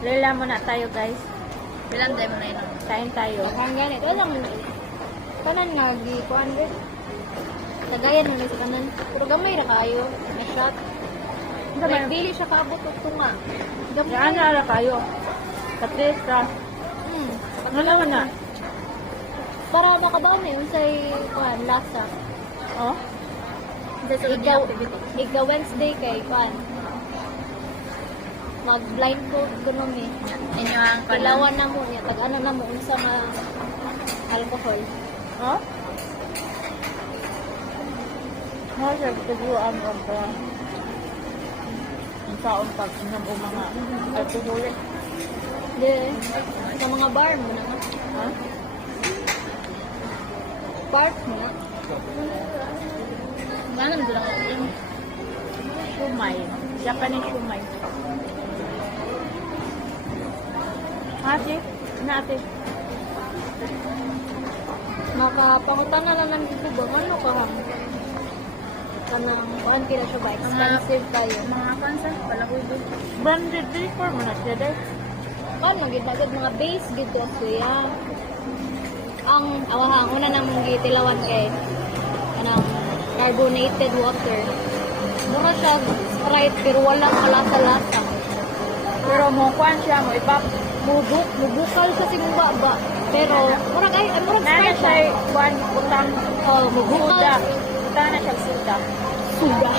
Lila muna tayo guys. Bilang tayo mo na yun. Kain tayo. Ang ganit. Wala mo na. Kanan nga, gikuan rin. Nagayan mo na sa kanan. Pero gamay na kayo. May shot. Like, dili siya kaabot o tunga. Gamay. Yan na kayo. Patis ka. Ano naman na? Para makabaw na yun sa kuan, lasa. Oh? Ikaw Wednesday kay kuan. Mag-blindfold ko nung eh. Inyo ang Ilawan na mo niya. Tag-ano na mo unsa nga alcohol. Oh? Mga siguro ang ba? Ang taon pag inam o mga alcoholic. Hindi. Sa mga bar mo na nga. Ha? Bar mo na. Ganun ko lang yun. Shumai. Japanese shumai. Ate? Na ate? Makapangutan na lang ng ito ba? Ano ka ham? Kanang kuan kila siya ba? Expensive tayo. Mga kansa, pala ko yun. Branded liquor mo na siya dahil. Ano, gitagad mga base gito kuya. Ang awahang una namang gitilawan kay kanang carbonated water. Mura siya Sprite pero wala kalasa-lasa. Pero mo kuan siya mo ipap. Mubukal sa simba ba. Pero murag Nana Sprite siya siya. kuan utang Oh, mubukal. suda. Utang na siya suda. Suga.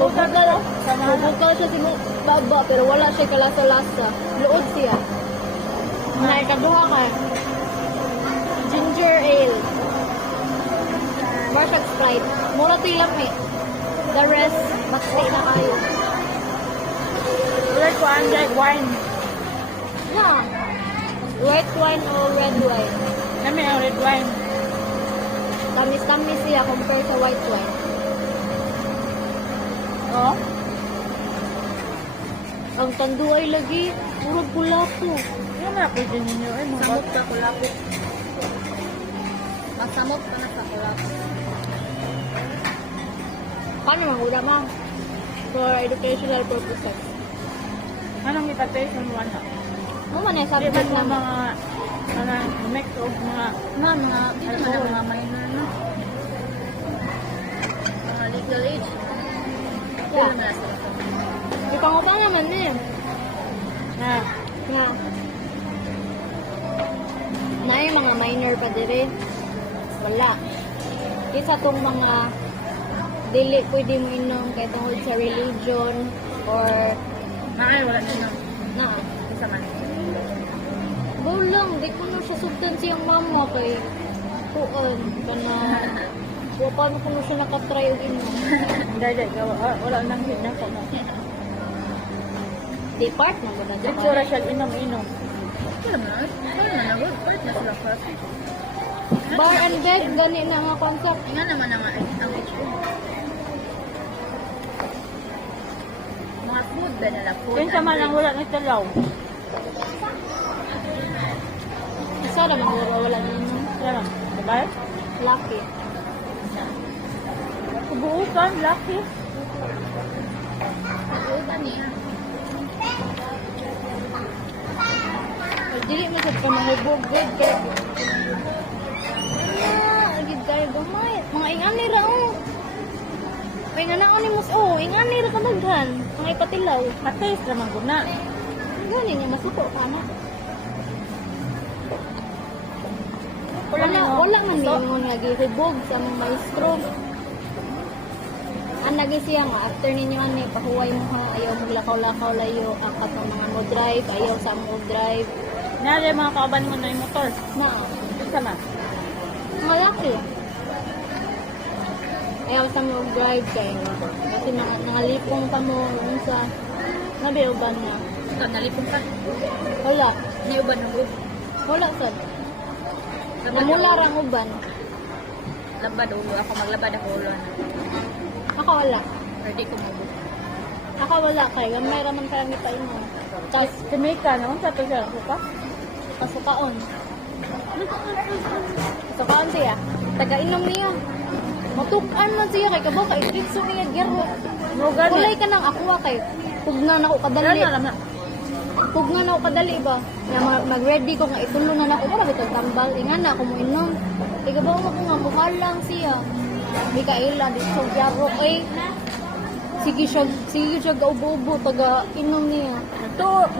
Mubukal. Mubukal siya simba ba pero wala siya kalasa-lasa. Luod siya. Nay kaduha ka. Ginger ale. Barshak Sprite. Mura ito yung lami. The rest, bakti na kayo. Ulit ko anjay wine. Yeah. White wine o red wine. Kami ang red wine. Tamis-tamis siya compare sa white wine. Oh? Ang tanduay lagi, puro pula po. Yung mga pwede ninyo eh. Mga Samot ka kulako. Masamot ka na sa kulako. Paano mangula ma? For educational purposes. anong ipatay sa mga na? Mo man yung Di subject ba na mga mix of mga Dito man ang mga minor na. Mga legal age. Yeah. Pero na sila. Ipangutang naman eh. na Nga. Na yung mga minor pa dire. Wala. Isa tong mga dili pwede mo inom kay tungkol sa religion or Maay, wala na. na. Isa man. Lang, di ko na siya substance yung mama kay kuon kana paano ko na siya nakatry og inom. dahil wala nang hit na ko na. Di part na mo na dyan. Itsura siya inom-inom. Wala na. Wala na. Wala na sila first. Bar and bed, gani na nga concept. Nga naman ang HO. Mga food ba nila? Food Kaya sa man ang wala ng talaw. Isa naman wala na inom. Sarang. Diba? Lucky. Kubuukan, lucky. Food niya. Ay, dili man sa ka mahubog good kay. Agid kayo gamay. Mga ingani ra oh. Ay nga naon ni mus oh, ingani ra kadaghan. Mga ipatilaw. Mataste naman ko na. Gani niya masuko ka na. Wala Wala, mo. wala man ningon nga gihubog sa mga maestro. Ang lagi siya nga, after ninyo ani, pahuway mo ha, ayaw maglakaw-lakaw layo, ang kapag mga mo drive, ayaw sa mo drive. Nari mga kauban mo na yung motor. Na, Isa man. mga laki. Ayaw sa mo drive kay kasi nangalipong pa mo, unsa, nabiuban na. Ito, nalipong ka. Wala, Naiuban ng group. wala sad. Namula rang uban. Labad ulo. Ako maglabad ako ulo. Ako wala. Pwede ko mo. Ako wala kay, gamay raman kaya pa imo. Tapos, Jamaica, no? Sa to siya. Suka? pasukaon. Pasukaon siya. Taga-inom niya. Matukan man siya kay kabaw kay dritso niya gyaro. No, gani. Kulay ka nang aqua kay pugnan ako kadali. Alam na. Pugnan ako kadali ba? Nga mag-ready ko nga itulungan ako para bitag tambal. Ingan na ako mo inom. Igabaw mo ko nga mukha lang siya. Mikaela dito sa Yarok eh. Sige siya gaubo-ubo taga inom niya.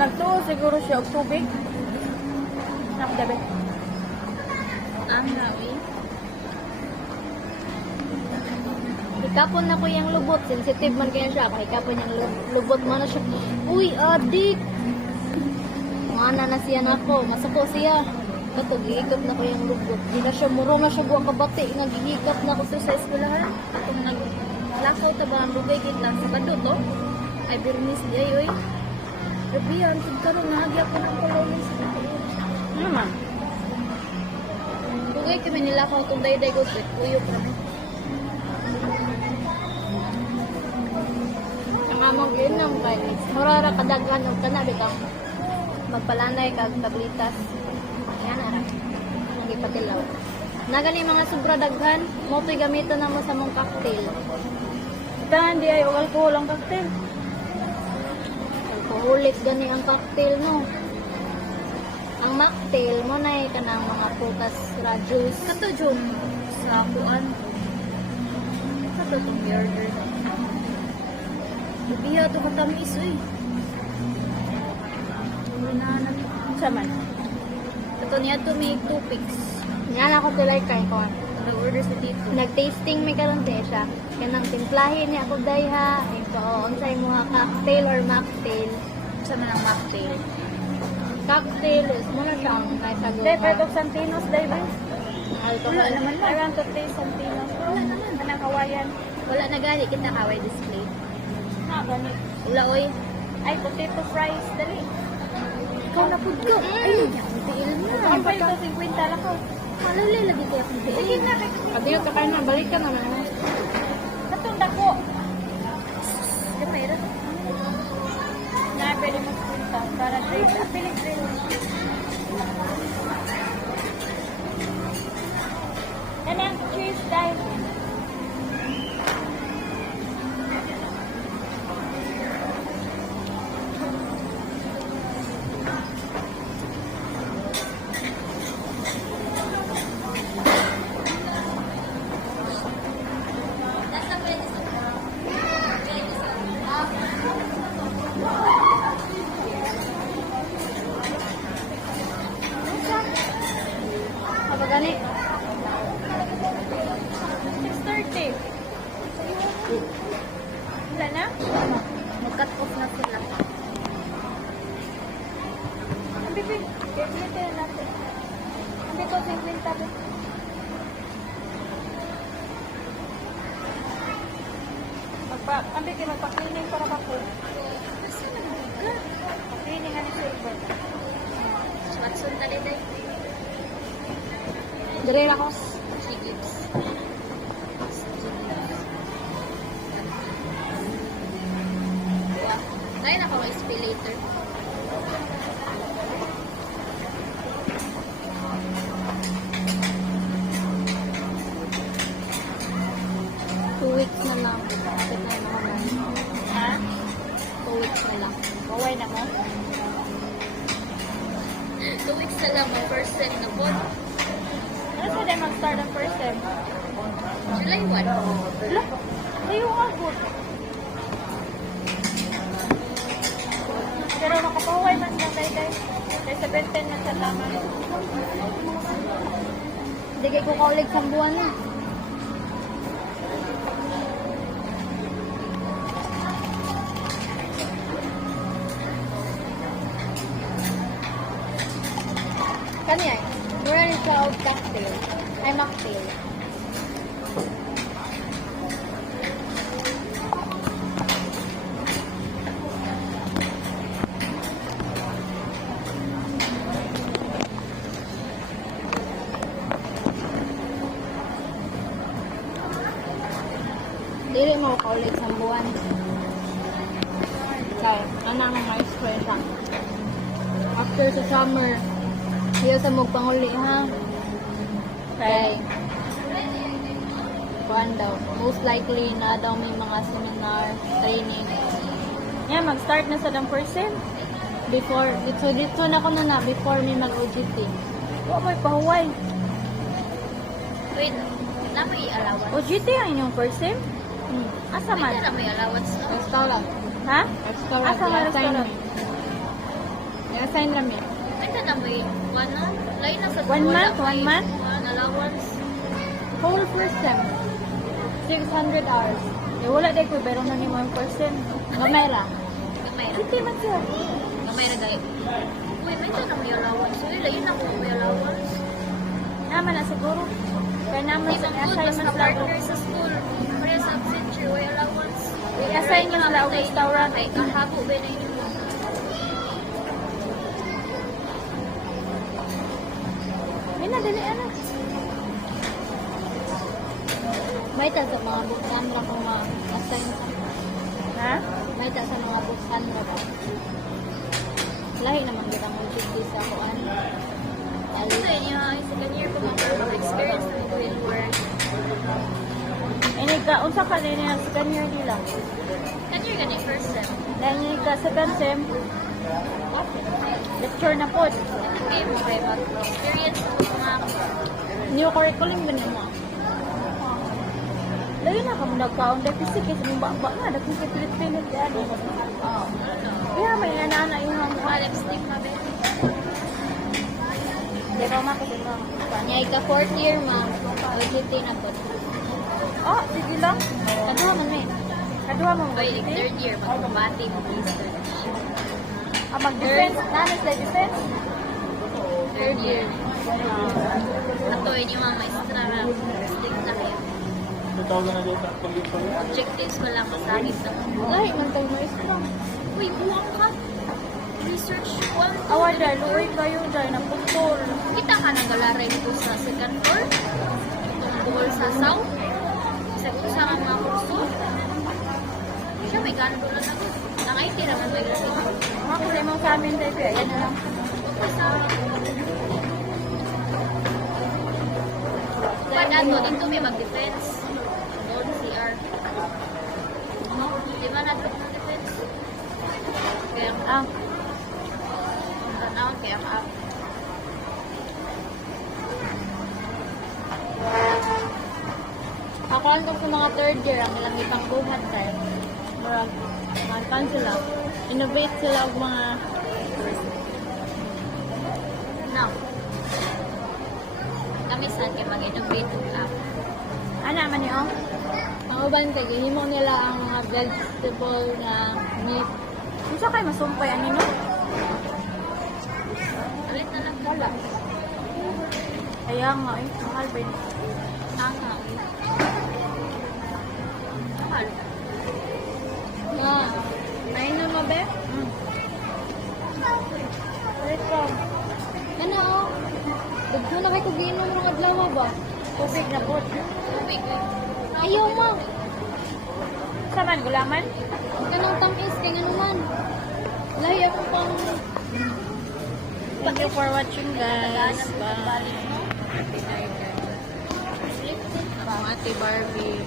Nagtuo siguro siya og tubig. Nakdabe. Ang nawi. Hikapon na ko yung lubot. Sensitive man kaya siya. Hikapon yung lubot mo na siya. Uy, adik! Mana na siya na ako. Masako siya. Kato, gihikap na ko yung lubot. Di na siya muro na siya buwang kabati. Nagihikap na ko Sa eskwelahan, itong naglakaw ta ba ang lugay kita sa Bado to? Ay, Bernis di ay, oy. Grabe yan, tigkaroon na hagi ako ng kolonis. Naman. Lugay kami nilakaw itong dayday ko, uyok kami. ang among inom kay murara kadaghan og kana bitang magpalanay kag tablitas. Yan ara. Nagipatilaw. Nagani mga sobra daghan, mo to'y gamiton na mo sa mong cocktail. Tahan di ay og alcohol ang cocktail. Alcoholic gani ang cocktail no. Ang mocktail mo na kanang mga prutas ra juice. Kato, Jom, sa kuan. Kato itong burger. Bibiya ito katamis, uy. Unahan ito. Saman. Kato niya ito may topics. Yan ako tulay kay ko. Nag-order sa dito. Nag-tasting may karon siya. Kanang timplahin ni ako dayha, ito unsay mo cocktail or mocktail. Sa manang mocktail. Cocktail is mo na siyang kay sa Dai pa itong Santinos, dai ba? alcohol. Wala naman I want to taste Santinos. Wala naman. Anang Hawaiian. Wala na gani kita kaway display. Gani. Wala, oy. Ay, potato fries, dali. Ikaw na pud ka. Ay, ang tiil na. Ang pa ito, 50 lang ko. Malali lagi kaya akong tiil. Sige na, Adiyo ka kayo na, balik ka naman. katong dako. Sige, mayroon. Na, pwede mo 50 para drink. Piling drink. Anang cheese dahil. Kapag gani, 6:30. Wala na? Mag-cut off na sila. Ang bibi. Kaya na natin. Ang bibi ko, 50 tabi. Ang bibi, magpa-cleaning para pa po. Pa-cleaning nga ni silver. Watson tali day. dire ako. Chiglibs. Tayo na kaway spill later. Two weeks na lang. Kapit na yung naman. Ha? 2 weeks na lang. Baway na mo? 2 weeks na lang, my first sem na po. Ano sa day mag-start ang first sem? July 1. Wala. Ayaw nga good. Pero makapahuway man lang day. Kaya 17 na sa tama. Hindi kayo ko kaulig sa buwan na. Kani ay, mura ni siya og cocktail. Ay, mocktail. Dili mo kaulig sa buwan. Kaya, anang mga stress siya. After sa summer, siya sa magpanguli ha. Kay, kuhan daw, most likely na daw may mga seminar, training. Yan, mag-start na sa ng person. Before, dito na ko na before may mag-OGT. Huwag mo'y pahuway. Wait, na may allowance. OGT ang inyong person? Asa man? Wait, na may allowance no? Restaurant. Ha? Restaurant. Asa man restaurant? I-assign namin. Wait, na may ano? Lain na sa 1 month? 1 month? Allowance. Whole first sem. 600 hours. Eh, wala day ko, pero na ni mo yung person. Gamay ra. Gamay ra. Hindi man siya. Gamay ra dahil. Uy, may na may allowance. Uy, lain ako may allowance. Naman na siguro. Kaya naman Hindi sa man good, assignment basta lang. partner sa school. Pare subject, sure, may allowance. I-assign nyo sila ang restaurant. Ay, kahabo ba na yun mo? May nadali, ano? May ta sa mga buksan ra kung ma-assign sa. Ha? May ta sa mga buksan ra ba. Lahi naman kita mo OGT sa kuan. Ano sa inyo, second year ko mag-experience na ko yung work. Eh, unsa ka din yung second year nila? Second year ganit first sem. Dahil yung second sem, lecture na po. Okay mo kayo mag-experience ng mga New curriculum ba mo? Lagi na kami nagkaon dahil kasi mong baba na, dahil kasi pilit-pilit yan. Kaya may nana yung mga lipstick na ba? Di ba makasig mo? Kanya ika fourth year ma'am. OGT na po. Oh, sige lang. Kaduha man may. Kaduha mo By mag-defense. third year, mag-bati mo research. Ah, mag-defense. Nanis na defense? Third year. Ato, yun yung mga maestra na lipstick na kayo. Objectives ko lang masakit na. Lahi man tayo maestro. Uy, buwang ka! Research 1. Awa dahil, luwi kayo dahil, naputol. Kita ka nagalaray dito sa second floor. Itong buhol sa south. Sa kusa ang mga kurso. Siya may ganito lang ako. Ang IT naman may lagi. Mga kulay mo sa amin dahil, kaya yan na lang. Pag ato, dito may mag-defense. Doon, CR. Di ba natin mag-defense? Kaya ang tanawin, kaya ang up. Ako lang sa mga third year ang ilang itang buhat tayo. Murag, mantan sila. Innovate sila og mga Now, kami saan kayo mag-innovate ng app. Ano man niyo? ang uban kay gihimo nila ang mga vegetable na meat. Kung sa kayo masumpay, ano no? Alit na lang. Wala. Kaya nga eh, mahal ba yun? Tanga. Mahal. Na, ay na mabe? Wait ka. Ano oh? Dugto na kay kugiinom ng adlaw ba? Tubig na po. Tubig. Ayaw mo. Saman, gulaman? Kanang tamis kay nganuman. Lahi ako pang Thank you for watching guys. Bye. Ate Barbie.